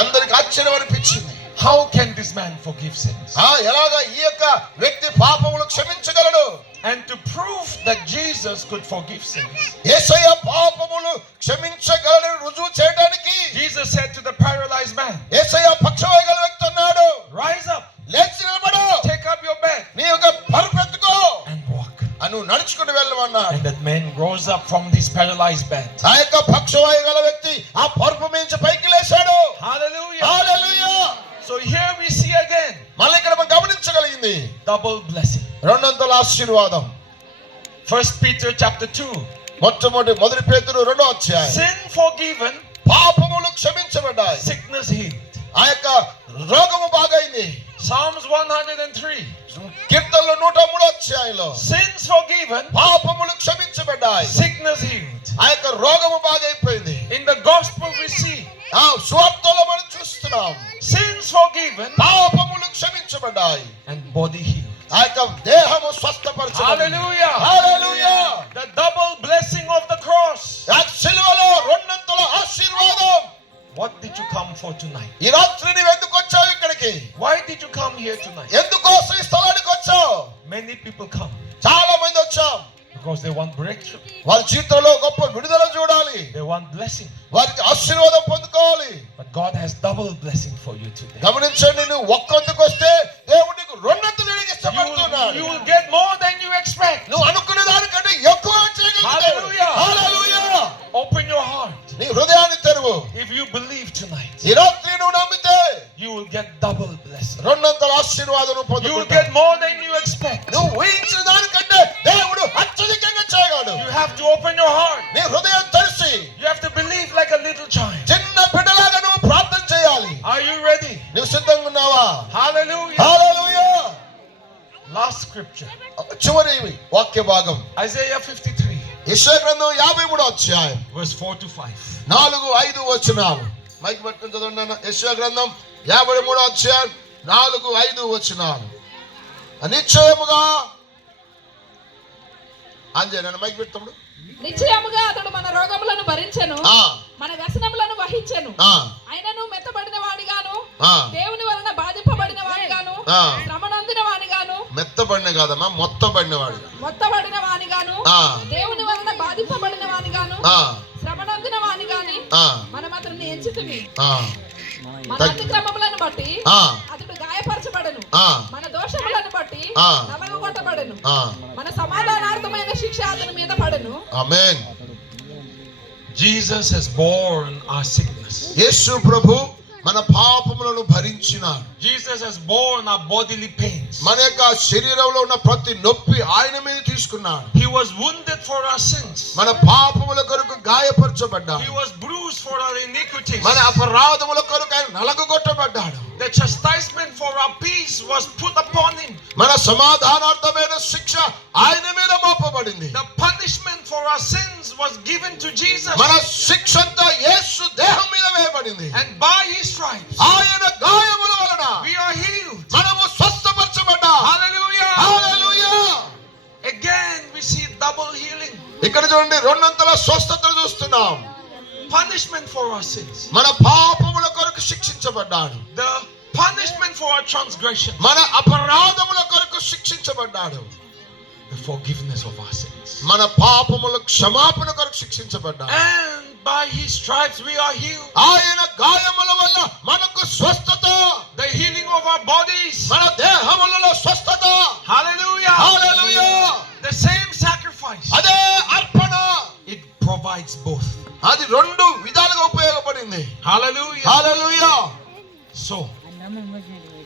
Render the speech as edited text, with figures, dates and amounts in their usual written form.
అందరికి ఆశ్చర్యం అనిపించింది. How can this man forgive sins? ఎలాగా ఈ యొక్క వ్యక్తి పాపములు క్షమించగలడు? And to prove that Jesus could forgive sins, యేసయ్య పాపములు క్షమించగలడని రుజువు చేయడానికి Jesus said to the paralyzed man, యేసయ్య పక్షవాయుగల వ్యక్తి అన్నాడు, rise up, లేచి నిలబడు, take up your bed నీ యొక్క పరుపెత్తుకో, and walk. నువ్వు నడుచుకుంటూ వెళ్ళమన్నాడు. And that man rose up from this paralyzed bed. ఆ యొక్క పక్షవాయుగల వ్యక్తి ఆ పరుపు మీద పైకి లేచాడు. Hallelujah. Hallelujah. So here we see again మళ్ళీ ఇక్కడ మనం గమనించగలిగింది double blessing. రెండొంతుల ఆశీర్వాదం. 1 Peter chapter 2. మొదటి పేతురు 2వ అధ్యాయం. Sin forgiven, పాపములు క్షమించబడ్డాయి, sickness healed. ఆ యొక్క రోగము బాగైంది. Psalms 103. కీర్తనలు 103వ అధ్యాయంలో Sins forgiven, పాపములు క్షమించబడ్డాయి, sickness healed. ఆ యొక్క రోగము బాగైపోయింది. In the gospel we see సువార్తలో మనం చూస్తున్నాం sins forgiven పాపములు క్షమించబడ్డాయి and body healed. ఆ యొక్క దేహము స్వస్థపరచబడింది. Hallelujah. Hallelujah. The double blessing of the cross. ఆ సిలువలో రెండంతల ఆశీర్వాదం. What did you come for tonight? ఈ రాత్రి నీవు ఎందుకు వచ్చావు ఇక్కడికి? Why did you come here tonight? ఎందుకోసం ఈ స్థలానికి వచ్చావు? Many people come చాలా మంది వచ్చాం because they want breakthrough. వారి జీవితంలో గొప్ప విడుదల చూడాలి, They want blessing. వారికి ఆశీర్వాదం పొందుకోవాలి. But God has double blessing for you today. గమనించండి, నువ్వు ఒక్కొందుకు వస్తే దేవుడు నీకు రెండంతలు ఇష్టపడుతున్నాడు. You will get more than you expect. నువ్వు అనుకునే దానికంటే ఎక్కువ చేయగలుగుతావు. Hallelujah. Hallelujah. Open your heart. నీ హృదయాన్ని తెరువు. If you believe tonight, ఈ రాత్రి నువ్వు నమ్మితే you will get double blessing. రెండంతల ఆశీర్వాదం You will పొందుకుంటావు. get more than you expect. నువ్వు ఊహించిన దానికంటే దేవుడు అత్యధికంగా చేయగలడు. You have to open your heart. నీ హృదయం తెరిచి You have to believe like a little child. చిన్న బిడ్డలాగా నువ్వు ప్రార్థన చేయాలి. Are you ready? నువ్వు సిద్ధంగా ఉన్నావా? Hallelujah. హల్లెలూయా. Last scripture. చివరి వాక్య భాగం Isaiah 53, యెషయా గ్రంథం 53వ అధ్యాయం verse 4 to 5. 4-5 వచనాలు. మైక్ పట్టుకొని చదవండి అన్న. యెషయా గ్రంథం 53వ అధ్యాయం 4-5 వచనాలు. నిశ్చయముగా అంజేనా మైక్ పెట్టుతాడు. నిశ్చయముగా అతడు మన రోగములను భరించెను, మన వ్యసనములను వహించెను. ఆయనను మెత్తబడిన వాడిగాను, దేవుని వలన బాధింపబడిన వాడిగాను, శ్రమనందిన వాడిగాను, మెత్తబడిన కాదమ్మా, మొత్తబడిన వాడిగాను, దేవుని వలన బాధింపబడిన వాడిగాను, శ్రమనందిన వాడిగాని మనం అతన్ని ఎంచుతుంది. మన అతిక్రమములను బట్టి అతడు గాయపరచబడను, మన దోషములను బట్టి నలగొట్టబడను, మన సమాధానార్థమైన శిక్ష అతని మీద పడను. ఆమేన్. Jesus has borne our sickness. యేసు ప్రభు మన పాపములను భరించినాడు. Jesus has borne our bodily pains. మన యొక్క శరీరంలో ఉన్న ప్రతి నొప్పి ఆయన మీద తీసుకున్నాడు. He was wounded for our sins. మన పాపముల కొరకు గాయపరచబడ్డాడు. He was bruised for our iniquities. మన అపరాధముల కొరకు ఆయన నలగగొట్టబడ్డాడు. The chastisement for our peace was put upon him. మన సమాధానార్థమైన శిక్ష ఆయన మీద మోపబడింది. The punishment for our sins was given to Jesus. మన శిక్ష అంతా యేసు దేహం మీద వేయబడింది. And by his stripes ఆయన గాయముల వలన we are healed. మనము స్వస్థపరచబడ్డాం. Hallelujah. Hallelujah. Again we see double healing. ఇక్కడ చూడండి, రెండంతల స్వస్థతను చూస్తున్నాం. Punishment for our sins. మన పాపముల కొరకు శిక్షించబడ్డాడు. The punishment for our transgression. మన అపరాధముల కొరకు శిక్షించబడ్డాడు. The forgiveness of our sins. మన పాపముల క్షమాపణ కొరకు శిక్షించబడ్డాడు. And by his stripes we are healed. ఆయన గాయముల వల్ల మనకు స్వస్థత. The healing of our bodies. మన దేహములలో స్వస్థత. Hallelujah. Hallelujah. The same sacrifice. అదే అర్పణ. It provides both. అది రెండు విధాలుగా ఉపయోగపడింది. Hallelujah. హల్లెలూయా. So